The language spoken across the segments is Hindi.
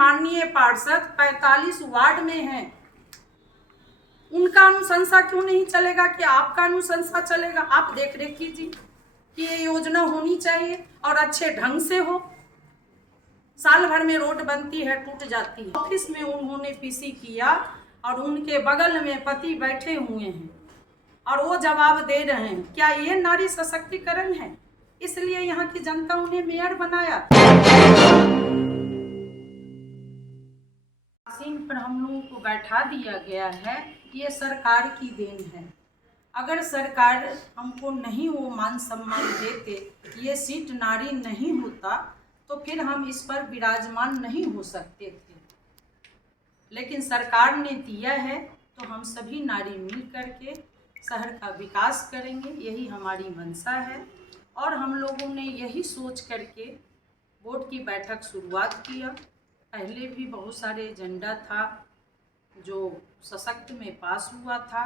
माननीय पार्षद 45 वार्ड में हैं, उनका अनुशंसा क्यों नहीं चलेगा कि आपका अनुशंसा चलेगा? आप देख रेख कीजिए कि ये योजना होनी चाहिए और अच्छे ढंग से हो। साल भर में रोड बनती है, टूट जाती है। ऑफिस में उन्होंने पीसी किया और उनके बगल में पति बैठे हुए हैं और वो जवाब दे रहे हैं। क्या ये नारी सशक्तिकरण है? इसलिए यहाँ की जनता उन्हें मेयर बनाया। आसीन पर हम लोगों को बैठा दिया गया है, ये सरकार की देन है। अगर सरकार हमको नहीं वो मान सम्मान देते, ये सीट नारी नहीं होता, तो फिर हम इस पर विराजमान नहीं हो सकते थे। लेकिन सरकार ने दिया है, तो हम सभी नारी मिल करके शहर का विकास करेंगे, यही हमारी मंशा है। और हम लोगों ने यही सोच करके बोर्ड की बैठक शुरुआत किया। पहले भी बहुत सारे एजेंडा था जो सशक्त में पास हुआ था,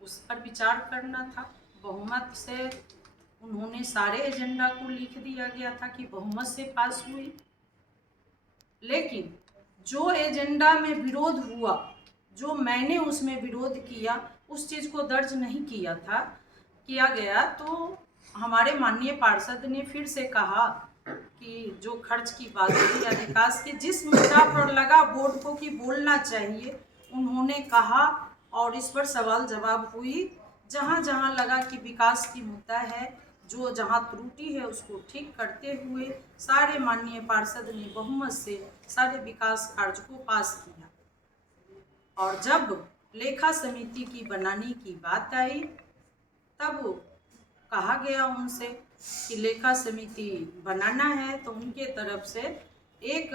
उस पर विचार करना था। बहुमत से उन्होंने सारे एजेंडा को लिख दिया गया था कि बहुमत से पास हुई। लेकिन जो एजेंडा में विरोध हुआ, जो मैंने उसमें विरोध किया, उस चीज़ को दर्ज नहीं किया गया। तो हमारे माननीय पार्षद ने फिर से कहा कि जो खर्च की बात हुई या विकास के जिस मुद्दा पर लगा बोर्ड को कि बोलना चाहिए, उन्होंने कहा और इस पर सवाल जवाब हुई। जहाँ जहाँ लगा कि विकास की मुद्दा है, जो जहाँ त्रुटि है उसको ठीक करते हुए सारे माननीय पार्षद ने बहुमत से सारे विकास कार्य को पास किया। और जब लेखा समिति की बनाने की बात आई, तब कहा गया उनसे कि लेखा समिति बनाना है, तो उनके तरफ से एक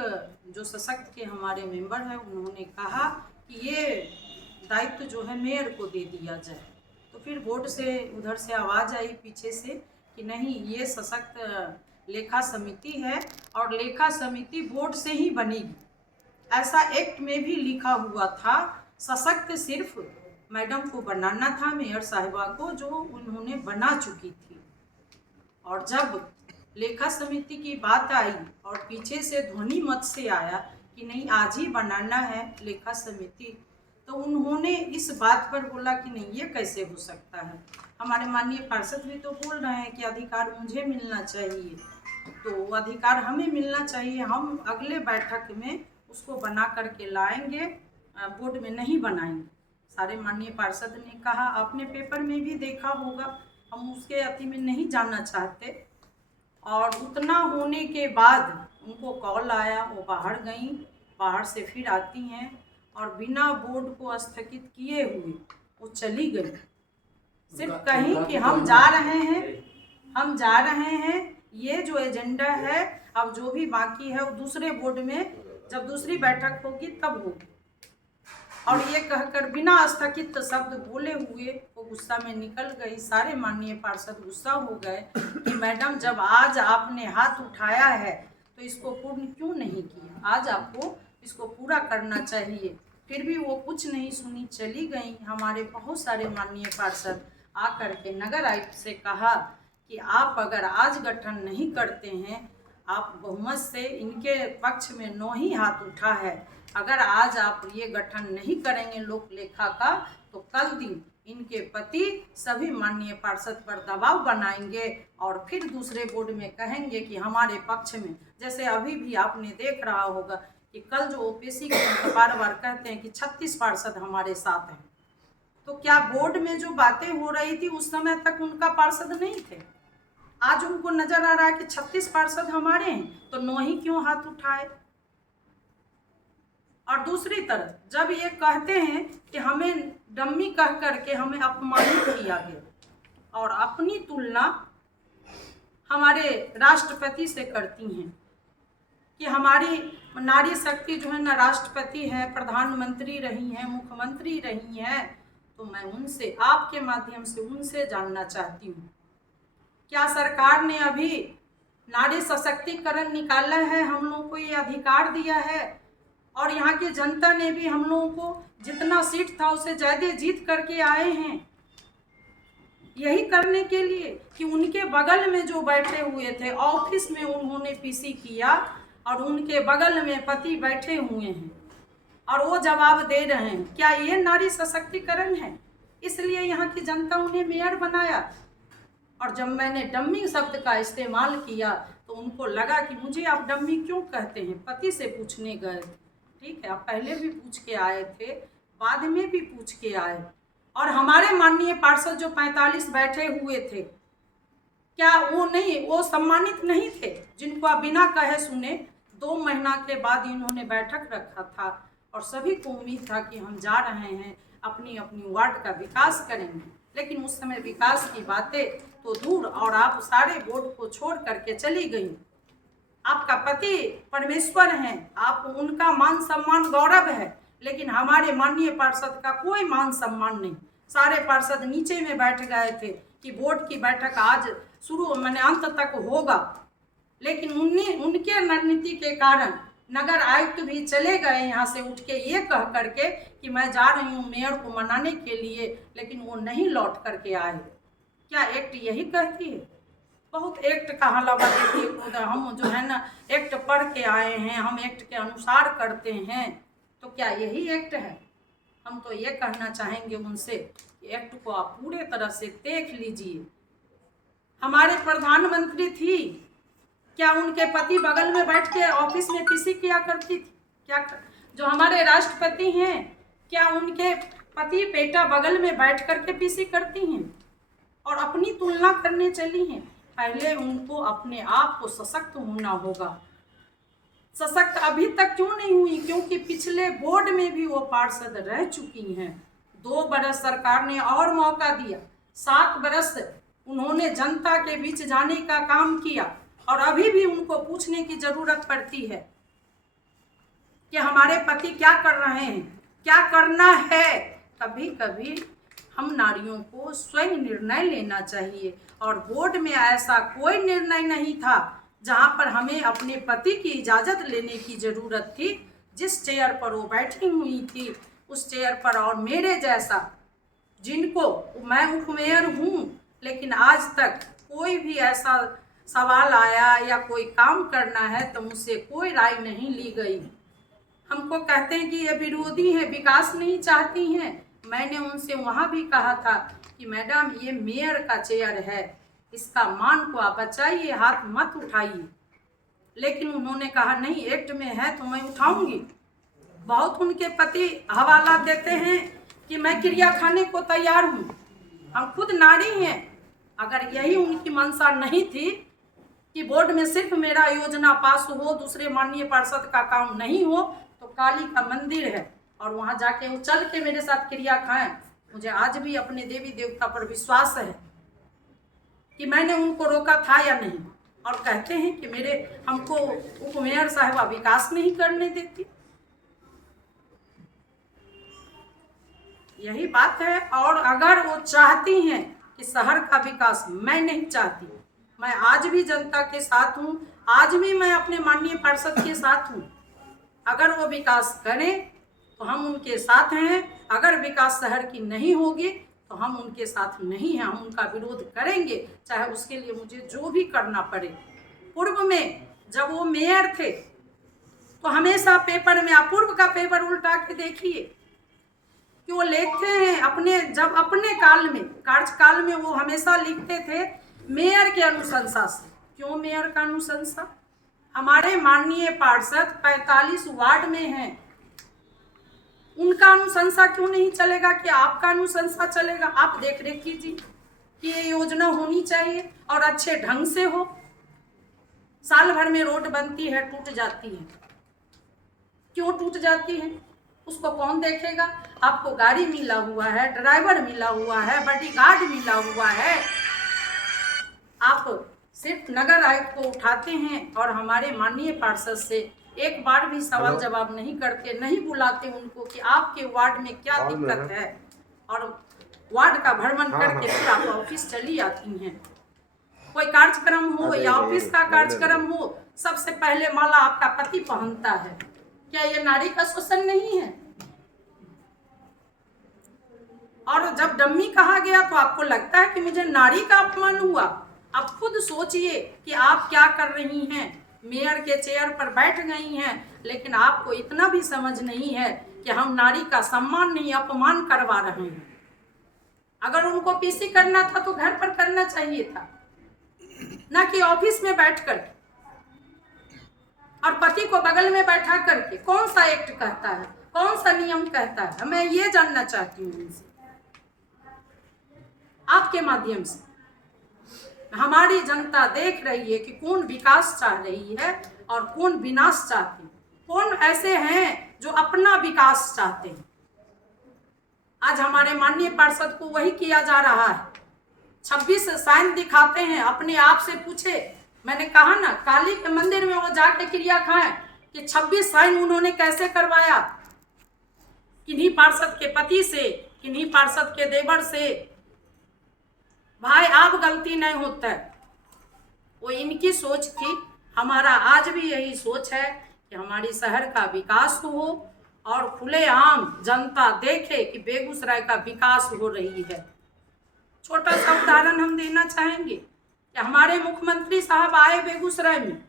जो सशक्त के हमारे मेंबर हैं, उन्होंने कहा कि ये दायित्व जो है मेयर को दे दिया जाए। तो फिर बोर्ड से उधर से आवाज़ आई पीछे से कि नहीं, ये सशक्त लेखा समिति है और लेखा समिति बोर्ड से ही बनेगी। ऐसा एक्ट में भी लिखा हुआ था। सशक्त सिर्फ मैडम को बनाना था, मेयर साहिबा को, जो उन्होंने बना चुकी थी। और जब लेखा समिति की बात आई और पीछे से ध्वनि मत से आया कि नहीं, आज ही बनाना है लेखा समिति, तो उन्होंने इस बात पर बोला कि नहीं, ये कैसे हो सकता है। हमारे माननीय पार्षद भी तो बोल रहे हैं कि अधिकार मुझे मिलना चाहिए, तो अधिकार हमें मिलना चाहिए। हम अगले बैठक में उसको बना करके लाएंगे, बोर्ड में नहीं बनाएंगे। सारे माननीय पार्षद ने कहा, आपने पेपर में भी देखा होगा, हम उसके अति में नहीं जाना चाहते। और उतना होने के बाद उनको कॉल आया, वो बाहर गई, बाहर से फिर आती हैं और बिना बोर्ड को स्थगित किए हुए वो चली गई। सिर्फ कहीं कि हम जा रहे हैं, ये जो एजेंडा है अब जो भी बाकी है वो दूसरे बोर्ड में जब दूसरी बैठक होगी तब होगी। और ये कहकर बिना स्थगित शब्द बोले हुए वो गुस्सा में निकल गई। सारे माननीय पार्षद गुस्सा हो गए कि मैडम, जब आज आपने हाथ उठाया है तो इसको पूर्ण क्यों नहीं किया? आज आपको इसको पूरा करना चाहिए। फिर भी वो कुछ नहीं सुनी, चली गई। हमारे बहुत सारे माननीय पार्षद आकर के नगर आयुक्त से कहा कि आप अगर आज गठन नहीं करते हैं, आप बहुमत से इनके पक्ष में 9 ही हाथ उठा है, अगर आज आप ये गठन नहीं करेंगे लोक लेखा का, तो कल दिन इनके पति सभी माननीय पार्षद पर दबाव बनाएंगे और फिर दूसरे बोर्ड में कहेंगे कि हमारे पक्ष में। जैसे अभी भी आपने देख रहा होगा कि कल जो ओपीसी के बार बार कहते हैं कि 36 पार्षद हमारे साथ हैं, तो क्या बोर्ड में जो बातें हो रही थी उस समय तक उनका पार्षद नहीं थे? आज उनको नजर आ रहा है कि 36 पार्षद हमारे हैं, तो 9 ही क्यों हाथ उठाए? और दूसरी तरफ जब ये कहते हैं कि हमें डम्मी कह करके हमें अपमानित किया गया और अपनी तुलना हमारे राष्ट्रपति से करती हैं कि हमारी नारी शक्ति जो है ना राष्ट्रपति है, प्रधानमंत्री रही हैं, मुख्यमंत्री रही हैं, तो मैं उनसे आपके माध्यम से उनसे जानना चाहती हूँ, क्या सरकार ने अभी नारी सशक्तिकरण निकाला है? हम लोगों को ये अधिकार दिया है और यहाँ की जनता ने भी हम लोगों को जितना सीट था उससे ज़्यादा जीत करके आए हैं, यही करने के लिए कि उनके बगल में जो बैठे हुए थे ऑफिस में उन्होंने पीसी किया और उनके बगल में पति बैठे हुए हैं और वो जवाब दे रहे हैं। क्या ये नारी सशक्तिकरण है? इसलिए यहाँ की जनता उन्हें मेयर बनाया। और जब मैंने डम्मी शब्द का इस्तेमाल किया तो उनको लगा कि मुझे आप डम्मी क्यों कहते हैं। पति से पूछने गए थे, ठीक है, आप पहले भी पूछ के आए थे, बाद में भी पूछ के आए। और हमारे माननीय पार्षद जो 45 बैठे हुए थे, क्या वो सम्मानित नहीं थे? जिनको आप बिना कहे सुने 2 महीना के बाद इन्होंने बैठक रखा था और सभी को उम्मीद था कि हम जा रहे हैं अपनी अपनी वार्ड का विकास करेंगे। लेकिन उस समय विकास की बातें तो दूर, और आप सारे बोर्ड को छोड़ करके चली गई। आपका पति परमेश्वर हैं, आप उनका मान सम्मान गौरव है, लेकिन हमारे माननीय पार्षद का कोई मान सम्मान नहीं। सारे पार्षद नीचे में बैठ गए थे कि बोर्ड की बैठक आज शुरू मैंने अंत तक होगा, लेकिन उनके रणनीति के कारण नगर आयुक्त भी चले गए यहाँ से उठ के ये कह करके कि मैं जा रही हूँ मेयर को मनाने के लिए, लेकिन वो नहीं लौट करके आए। क्या एक्ट यही कहती है? बहुत एक्ट का हलावा देती है। हम जो है ना एक्ट पढ़ के आए हैं, हम एक्ट के अनुसार करते हैं, तो क्या यही एक्ट है? हम तो ये कहना चाहेंगे उनसे कि एक्ट को आप पूरे तरह से देख लीजिए। हमारे प्रधानमंत्री थी, क्या उनके पति बगल में बैठ के ऑफिस में पीसी किया करती थी? क्या जो हमारे राष्ट्रपति हैं, क्या उनके पति बेटा बगल में बैठ करके पीसी करती हैं और अपनी तुलना करने चली हैं? पहले उनको अपने आप को सशक्त होना होगा। सशक्त अभी तक क्यों नहीं हुई? क्योंकि पिछले बोर्ड में भी वो पार्षद रह चुकी हैं। 2 बरस सरकार ने और मौका दिया, 7 बरस उन्होंने जनता के बीच जाने का काम किया, और अभी भी उनको पूछने की जरूरत पड़ती है कि हमारे पति क्या कर रहे हैं, क्या करना है। कभी कभी हम नारियों को स्वयं निर्णय लेना चाहिए, और बोर्ड में ऐसा कोई निर्णय नहीं था जहां पर हमें अपने पति की इजाज़त लेने की ज़रूरत थी। जिस चेयर पर वो बैठी हुई थी उस चेयर पर, और मेरे जैसा जिनको मैं उपमेयर हूँ, लेकिन आज तक कोई भी ऐसा सवाल आया या कोई काम करना है तो मुझसे कोई राय नहीं ली गई। हमको कहते हैं कि ये विरोधी है, विकास नहीं चाहती हैं। मैंने उनसे वहाँ भी कहा था कि मैडम ये मेयर का चेयर है, इसका मान को आप बचाइए, हाथ मत उठाइए। लेकिन उन्होंने कहा नहीं, एक्ट में है तो मैं उठाऊंगी। बहुत उनके पति हवाला देते हैं कि मैं क्रिया खाने को तैयार हूँ। हम खुद नारी हैं। अगर यही उनकी मंशा नहीं थी कि बोर्ड में सिर्फ मेरा योजना पास हो, दूसरे माननीय पार्षद का काम नहीं हो, तो काली का मंदिर है और वहाँ जाके वो चल के मेरे साथ क्रिया खाएं। मुझे आज भी अपने देवी देवता पर विश्वास है कि मैंने उनको रोका था या नहीं। और कहते हैं कि हमको उपमेयर साहिबा विकास नहीं करने देती। यही बात है। और अगर वो चाहती हैं कि शहर का विकास, मैं नहीं चाहती। मैं आज भी जनता के साथ हूँ, आज भी मैं अपने माननीय पार्षद के साथ हूँ। अगर वो विकास करें तो हम उनके साथ हैं। अगर विकास शहर की नहीं होगी तो हम उनके साथ नहीं हैं, हम उनका विरोध करेंगे, चाहे उसके लिए मुझे जो भी करना पड़े। पूर्व में जब वो मेयर थे तो हमेशा पेपर में, आप पूर्व का पेपर उल्टा के देखिए कि वो लिखते हैं अपने काल में, कार्यकाल में वो हमेशा लिखते थे मेयर की अनुशंसा से। क्यों मेयर का अनुशंसा? हमारे माननीय पार्षद 45 वार्ड में हैं, उनका अनुशंसा क्यों नहीं चलेगा कि आपका अनुशंसा चलेगा? आप देख रेख कीजिए कि ये योजना होनी चाहिए और अच्छे ढंग से हो। साल भर में रोड बनती है, टूट जाती है। क्यों टूट जाती है? उसको कौन देखेगा? आपको गाड़ी मिला हुआ है, ड्राइवर मिला हुआ है, बॉडीगार्ड मिला हुआ है, आप सिर्फ नगर आयुक्त को उठाते हैं और हमारे माननीय पार्षद से एक बार भी सवाल जवाब नहीं करते, नहीं बुलाते उनको कि आपके वार्ड में क्या दिक्कत है, और वार्ड का भ्रमण करके फिर आप ऑफिस चली आती हैं। कोई कार्यक्रम हो या ऑफिस का कार्यक्रम हो, सबसे पहले माला आपका पति पहनता है। क्या ये नारी का शोषण नहीं है? और जब डम्मी कहा गया तो आपको लगता है कि मुझे नारी का अपमान हुआ? आप खुद सोचिए कि आप क्या कर रही हैं। मेयर के चेयर पर बैठ गई हैं, लेकिन आपको इतना भी समझ नहीं है कि हम नारी का सम्मान नहीं अपमान करवा रहे हैं। अगर उनको पीसी करना था तो घर पर करना चाहिए था, ना कि ऑफिस में बैठकर और पति को बगल में बैठा करके। कौन सा एक्ट कहता है, कौन सा नियम कहता है, मैं ये जानना चाहती हूँ इनसे। आपके माध्यम से हमारी जनता देख रही है कि कौन विकास चाह रही है और कौन विनाश चाहते हैं, कौन ऐसे हैं जो अपना विकास चाहते हैं। आज हमारे माननीय पार्षद को वही किया जा रहा है, 26 साइन दिखाते हैं। अपने आप से पूछे, मैंने कहा ना काली के मंदिर में वो जाके क्रिया खाएं कि 26 साइन उन्होंने कैसे करवाया, किन्हीं पार्षद के पति से, किन्हीं पार्षद के देवर से। भाई आप गलती नहीं होता है, वो इनकी सोच थी। हमारा आज भी यही सोच है कि हमारी शहर का विकास हो और खुलेआम जनता देखे कि बेगूसराय का विकास हो रही है। छोटा सा उदाहरण हम देना चाहेंगे कि हमारे मुख्यमंत्री साहब आए बेगूसराय में,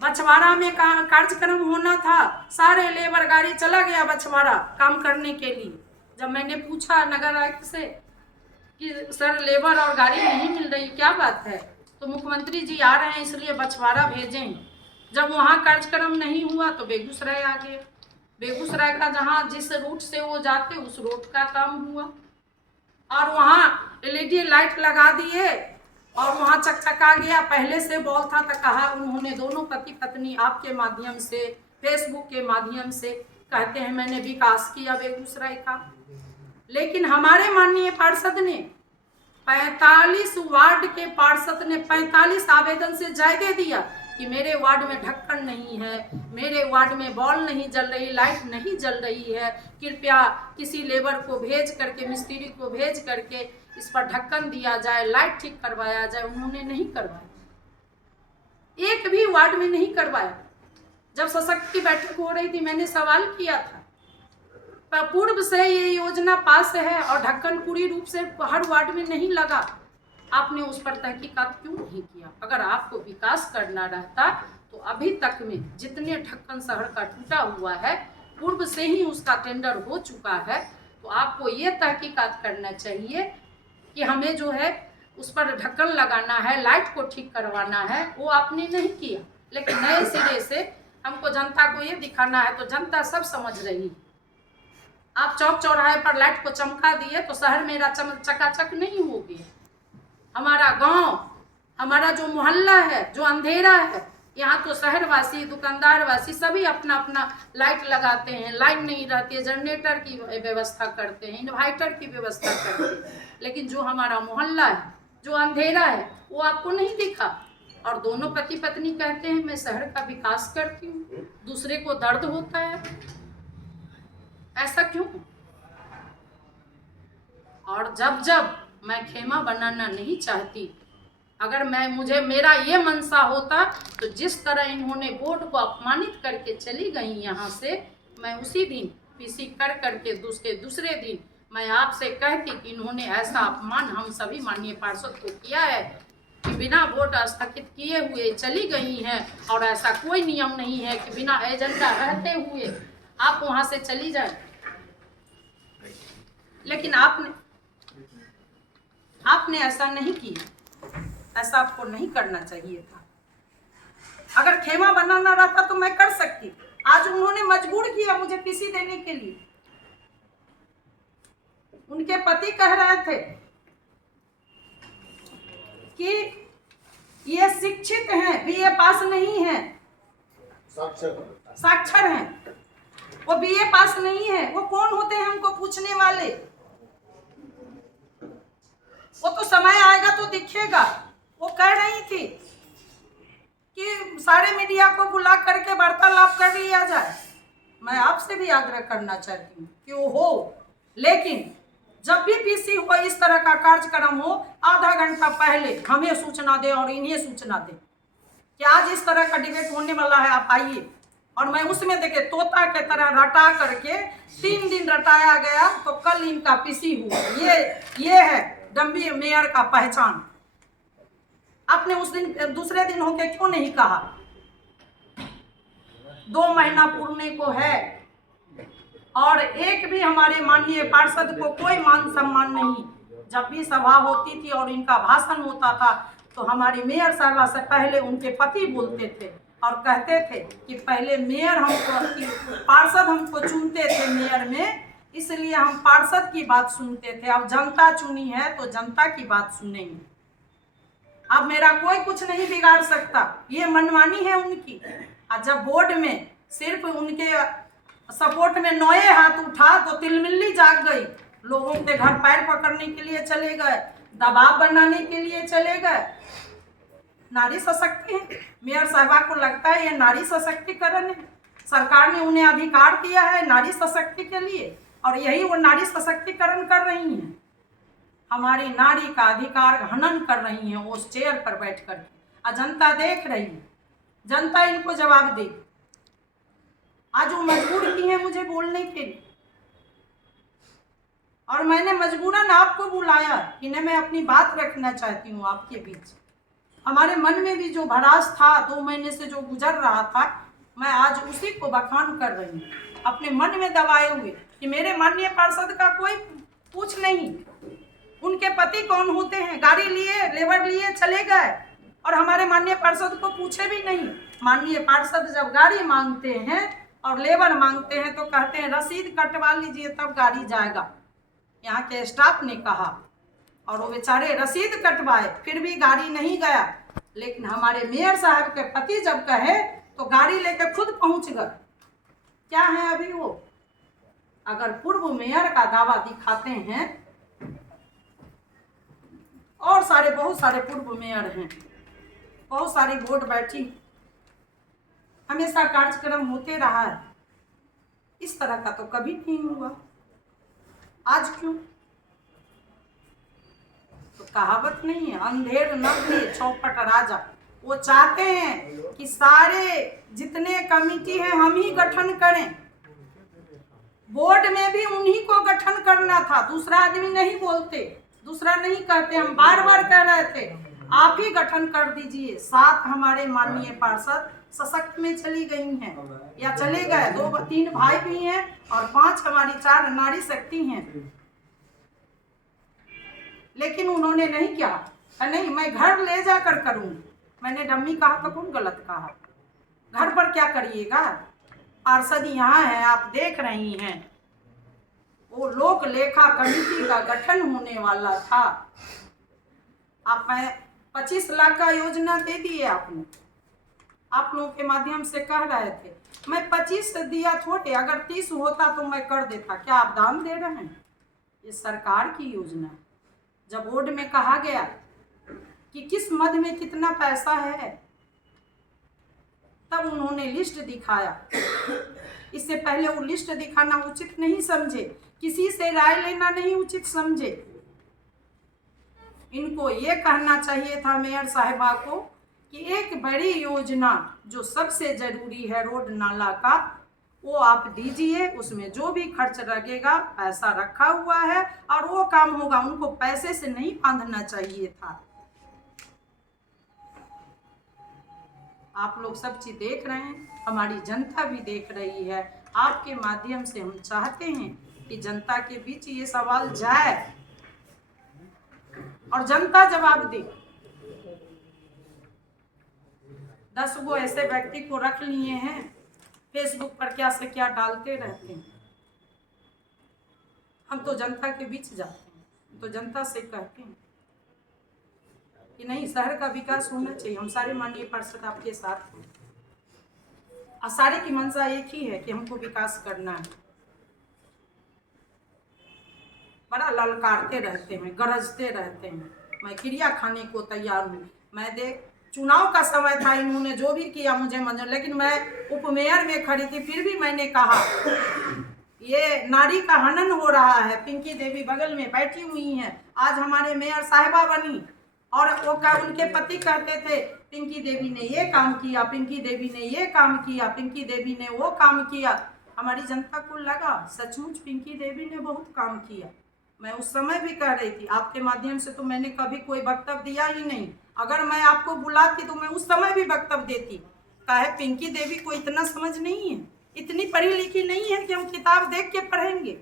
बछवाड़ा में कार्यक्रम होना था, सारे लेबर गाड़ी चला गया बछवाड़ा काम करने के लिए। जब मैंने पूछा नगर आयुक्त से कि सर लेबर और गाड़ी नहीं मिल रही, क्या बात है, तो मुख्यमंत्री जी आ रहे हैं इसलिए बछवाड़ा भेजें। जब वहाँ कार्यक्रम नहीं हुआ तो बेगूसराय आ गए। बेगूसराय का जहाँ जिस रूट से वो जाते उस रूट का काम हुआ और वहाँ LED लाइट लगा दिए और वहाँ चकचका गया। पहले से बॉल था तो कहा उन्होंने, दोनों पति पत्नी आपके माध्यम से, फेसबुक के माध्यम से कहते हैं मैंने विकास किया बेगूसराय का। लेकिन हमारे माननीय पार्षद ने 45 वार्ड के पार्षद ने 45 आवेदन से ज्यादा दिया कि मेरे वार्ड में ढक्कन नहीं है, मेरे वार्ड में बॉल नहीं जल रही, लाइट नहीं जल रही है, कृपया किसी लेबर को भेज करके, मिस्त्री को भेज करके इस पर ढक्कन दिया जाए, लाइट ठीक करवाया जाए। उन्होंने नहीं करवाया, एक भी वार्ड में नहीं करवाया। जब सशक्त की बैठक हो रही थी मैंने सवाल किया था, पूर्व से ये योजना पास है और ढक्कन पूरी रूप से हर वार्ड में नहीं लगा, आपने उस पर तहकीकात क्यों नहीं किया? अगर आपको विकास करना रहता तो अभी तक में जितने ढक्कन शहर का टूटा हुआ है पूर्व से ही उसका टेंडर हो चुका है, तो आपको ये तहकीकात करना चाहिए कि हमें जो है उस पर ढक्कन लगाना है, लाइट को ठीक करवाना है, वो आपने नहीं किया। लेकिन नए सिरे से हमको जनता को ये दिखाना है, तो जनता सब समझ रही है। आप चौक चौराहे पर लाइट को चमका दिए तो शहर मेरा चकाचक नहीं हो गया। हमारा गांव, हमारा जो मोहल्ला है, जो अंधेरा है, यहाँ तो शहरवासी, दुकानदारवासी सभी अपना अपना लाइट लगाते हैं। लाइट नहीं रहती है, जनरेटर की व्यवस्था करते हैं, इन्वर्टर की व्यवस्था करते हैं। लेकिन जो हमारा मोहल्ला है, जो अंधेरा है, वो आपको नहीं दिखा। और दोनों पति पत्नी कहते हैं मैं शहर का विकास करती हूँ, दूसरे को दर्द होता है। ऐसा क्यों? और जब जब मैं खेमा बनाना नहीं चाहती, अगर मेरा ये मनसा होता तो जिस तरह इन्होंने बोर्ड को अपमानित करके चली गई यहाँ से, मैं उसी दिन पीसी कर करके दूसरे दिन मैं आपसे कहती कि इन्होंने ऐसा अपमान हम सभी माननीय पार्षद को किया है कि बिना वोट स्थगित किए हुए चली गई हैं, और ऐसा कोई नियम नहीं है कि बिना एजेंडा रहते हुए आप वहाँ से चली जाए। लेकिन आपने ऐसा नहीं किया, ऐसा आपको नहीं करना चाहिए था। अगर खेमा बनाना रहता तो मैं कर सकती। आज उन्होंने मजबूर किया मुझे पीसी देने के लिए। उनके पति कह रहे थे कि ये शिक्षित हैं, BA पास नहीं है, साक्षर हैं, वो BA पास नहीं है। वो कौन होते हैं हमको पूछने वाले? वो तो समय आएगा तो दिखेगा। वो कह रही थी कि सारे मीडिया को बुला करके वार्तालाप कर लिया जाए। मैं आपसे भी आग्रह करना चाहती हूँ कि वो हो, लेकिन जब भी पीसी हो, इस तरह का कार्यक्रम हो, आधा घंटा पहले हमें सूचना दे और इन्हें सूचना दे कि आज इस तरह का डिबेट होने वाला है, आप आइए। और मैं उसमें देखे तोता के तरह रटा करके 3 दिन रटाया गया, तो कल इनका पीसी हुआ। ये है डम्बी मेयर का पहचान। आपने उस दिन दूसरे दिन होके क्यों नहीं कहा 2 महीना पूर्णे को है और एक भी हमारे माननीय पार्षद को कोई मान सम्मान नहीं। जब भी सभा होती थी और इनका भाषण होता था तो हमारी मेयर साहबा से पहले उनके पति बोलते थे और कहते थे कि पहले मेयर हमको, पार्षद हमको चुनते थे मेयर में, इसलिए हम पार्षद की बात सुनते थे। अब जनता चुनी है तो जनता की बात सुनेंगे। अब मेरा कोई कुछ नहीं बिगाड़ सकता, ये मनमानी है उनकी। और जब बोर्ड में सिर्फ उनके सपोर्ट में 9 हाथ उठा तो तिलमिल्ली जाग गई, लोगों के घर पैर पकड़ने के लिए चले गए, दबाव बनाने के लिए चले गए। नारी सशक्ति है, मेयर साहबा को लगता है ये नारी सशक्तिकरण है। सरकार ने उन्हें अधिकार दिया है नारी सशक्ति के लिए और यही वो नारी सशक्तिकरण कर रही हैं। हमारी नारी का अधिकार हनन कर रही हैं उस चेयर पर बैठ कर के। जनता देख रही है, जनता इनको जवाब दे। आज वो मजबूर की है मुझे बोलने के लिए और मैंने मजबूरन आपको बुलाया कि न मैं अपनी बात रखना चाहती हूँ आपके बीच। हमारे मन में भी जो भड़ास था 2 महीने से जो गुजर रहा था, मैं आज उसी को बखान कर रही हूँ अपने मन में दबाए हुए कि मेरे माननीय पार्षद का कोई पूछ नहीं। उनके पति कौन होते हैं, गाड़ी लिए लेबर लिए चले गए और हमारे माननीय पार्षद को पूछे भी नहीं। माननीय पार्षद जब गाड़ी मांगते हैं और लेबर मांगते हैं तो कहते हैं रसीद कटवा लीजिए तब गाड़ी जाएगा। यहाँ के स्टाफ ने कहा और वो बेचारे रसीद कटवाए फिर भी गाड़ी नहीं गया। लेकिन हमारे मेयर साहब के पति जब कहे तो गाड़ी लेकर खुद पहुंच गए। क्या है अभी वो, अगर पूर्व मेयर का दावा दिखाते हैं और बहुत सारे पूर्व मेयर हैं, बहुत सारी वोट बैठी, हमेशा कार्यक्रम होते रहा है, इस तरह का तो कभी नहीं हुआ। आज क्यों? तो कहावत नहीं है अंधेर न दिए चौपट राजा। वो चाहते हैं कि सारे जितने कमिटी हैं हम ही गठन करें। बोर्ड में भी उन्हीं को गठन करना था, दूसरा आदमी नहीं बोलते, दूसरा नहीं कहते। हम बार बार कह रहे थे आप ही गठन कर दीजिए। 7 हमारे माननीय पार्षद सशक्त में चली गई हैं या चले गए, 2-3 भाई भी हैं और 5 हमारी 4 नारी शक्ति हैं। लेकिन उन्होंने नहीं किया, नहीं मैं घर ले जाकर करूंगी। मैंने डम्मी कहा तो कौन गलत कहा? घर पर क्या करिएगा? पार्षद यहाँ है, आप देख रही हैं। वो लोक लेखा कमेटी का गठन होने वाला था। आप 25 लाख का योजना दे दिए आपने, आप लोगों के माध्यम से कह रहे थे। मैं 25 दिया थोड़े, अगर 30 होता तो मैं कर देता। क्या आप दान दे रहे हैं? ये सरकार की योजना है। जब बोर्ड में कहा गया कि किस मद में कितना पैसा है, तब उन्होंने लिस्ट दिखाया। इससे पहले वो लिस्ट दिखाना उचित नहीं समझे, किसी से राय लेना नहीं उचित समझे। इनको ये कहना चाहिए था मेयर साहिबा को कि एक बड़ी योजना जो सबसे जरूरी है रोड नाला का, वो आप दीजिए, उसमें जो भी खर्च लगेगा पैसा रखा हुआ है और वो काम होगा। उनको पैसे से नहीं बांधना चाहिए था। आप लोग सब चीज देख रहे हैं, हमारी जनता भी देख रही है। आपके माध्यम से हम चाहते हैं कि जनता के बीच ये सवाल जाए और जनता जवाब दे। 10 वो ऐसे व्यक्ति को रख लिए हैं, फेसबुक पर क्या से क्या डालते रहते हैं। हम तो जनता के बीच जाते हैं, तो जनता से कहते हैं कि नहीं, शहर का विकास होना चाहिए। हम सारे माननीय पार्षद आपके साथ हैं और सारे की मंशा एक ही है कि हमको विकास करना है। बड़ा ललकारते रहते हैं, गरजते रहते हैं। मैं क्रिया खाने को तैयार हूँ। मैं देख चुनाव का समय था, इन्होंने जो भी किया मुझे मंजूर, लेकिन मैं उपमेयर में खड़ी थी, फिर भी मैंने कहा ये नारी का हनन हो रहा है। पिंकी देवी बगल में बैठी हुई हैं, आज हमारे मेयर साहिबा बनी और वो उनके पति कहते थे पिंकी देवी ने ये काम किया, पिंकी देवी ने ये काम किया, पिंकी देवी ने वो काम किया। हमारी जनता को लगा सचमुच पिंकी देवी ने बहुत काम किया। मैं उस समय भी कह रही थी, आपके माध्यम से तो मैंने कभी कोई वक्तव्य दिया ही नहीं। अगर मैं आपको बुलाती तो मैं उस समय भी वक्तव्य देती काहे पिंकी देवी को इतना समझ नहीं है, इतनी पढ़ी लिखी नहीं है कि हम किताब देख के पढ़ेंगे।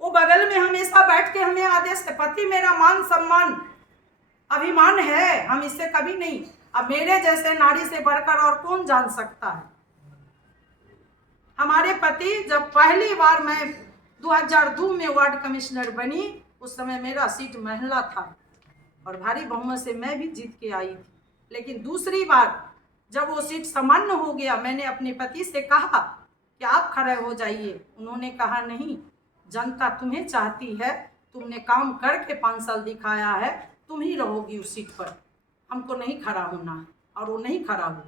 वो बगल में हमेशा बैठ के हमें आदेश है, पति मेरा मान सम्मान अभिमान है, हम इससे कभी नहीं। अब मेरे जैसे नारी से बढ़कर और कौन जान सकता है। हमारे पति, जब पहली बार मैं 2002 में वार्ड कमिश्नर बनी, उस समय मेरा सीट महिला था और भारी बहुमत से मैं भी जीत के आई थी। लेकिन दूसरी बार जब वो सीट सामान्य हो गया, मैंने अपने पति से कहा कि आप खड़े हो जाइए। उन्होंने कहा नहीं, जनता तुम्हें चाहती है, तुमने काम करके 5 साल दिखाया है, तुम ही रहोगी उस सीट पर, हमको नहीं खड़ा होना है। और वो नहीं खड़ा हुआ।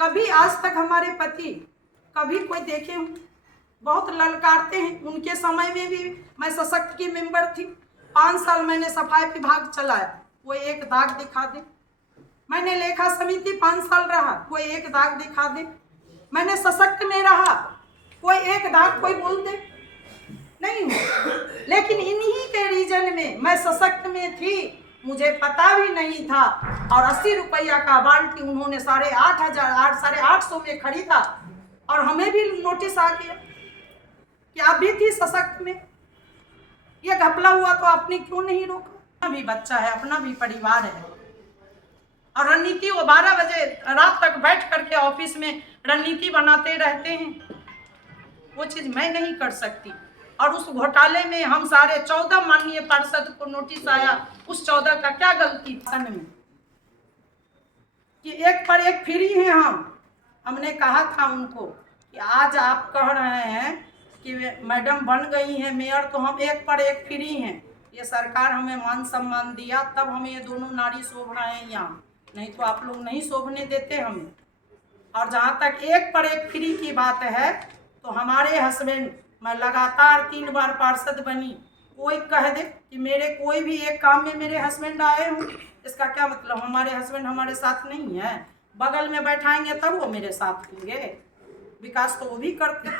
कभी आज तक हमारे पति कभी कोई देखे हूँ, बहुत ललकारते हैं। उनके समय में भी मैं सशक्त की मेंबर थी, 5 साल मैंने सफाई विभाग चलाया, कोई एक दाग दिखा दे। मैंने लेखा समिति 5 साल रहा, कोई एक दाग दिखा दे। मैंने सशक्त में रहा, कोई एक दाग कोई बोल दे, नहीं हो। लेकिन इन्हीं के रीजन में मैं सशक्त में थी, मुझे पता भी नहीं था। और 80 रुपया का बाल्टी उन्होंने 8,800 में खरीदा और हमें भी नोटिस आ गया कि आप भी थी सशक्त में। ये घपला हुआ तो आपने क्यों नहीं रोका? अपना भी बच्चा है, अपना भी परिवार है। और रणनीति वो 12 बजे रात तक बैठ करके ऑफिस में रणनीति बनाते रहते हैं, वो चीज़ मैं नहीं कर सकती। और उस घोटाले में हम सारे 14 माननीय पार्षद को नोटिस आया, उस 14 का क्या गलती था में कि एक पर एक फ्री हैं हमने कहा था उनको कि आज आप कह रहे हैं कि मैडम बन गई हैं मेयर, तो हम एक पर एक फ्री हैं। ये सरकार हमें मान सम्मान दिया, तब हमें ये दोनों नारी शोभ रहे हैं यहाँ, नहीं तो आप लोग नहीं शोभने देते हमें। और जहाँ तक एक पर एक फ्री की बात है, तो हमारे हस्बैंड, मैं लगातार 3 बार पार्षद बनी, कोई कह दे कि मेरे कोई भी एक काम में मेरे हस्बैंड आए हों, इसका क्या मतलब हमारे हस्बैंड हमारे साथ नहीं है? बगल में बैठाएंगे तब वो मेरे साथ होंगे। विकास तो वो भी करते हैं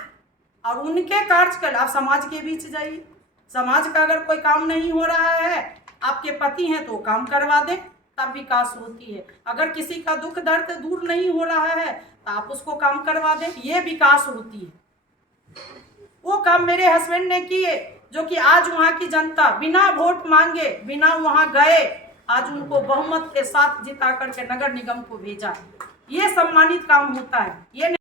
और उनके कार्यकाल। आप समाज के बीच जाइए, समाज का अगर कोई काम नहीं हो रहा है, आपके पति हैं तो काम करवा दें, तब विकास होती है। अगर किसी का दुख दर्द दूर नहीं हो रहा है तो आप उसको काम करवा दें, ये विकास होती है। वो काम मेरे हस्बैंड ने किए, जो कि आज वहाँ की जनता बिना वोट मांगे, बिना वहाँ गए, आज उनको बहुमत के साथ जिता करके नगर निगम को भेजा। ये सम्मानित काम होता है। ये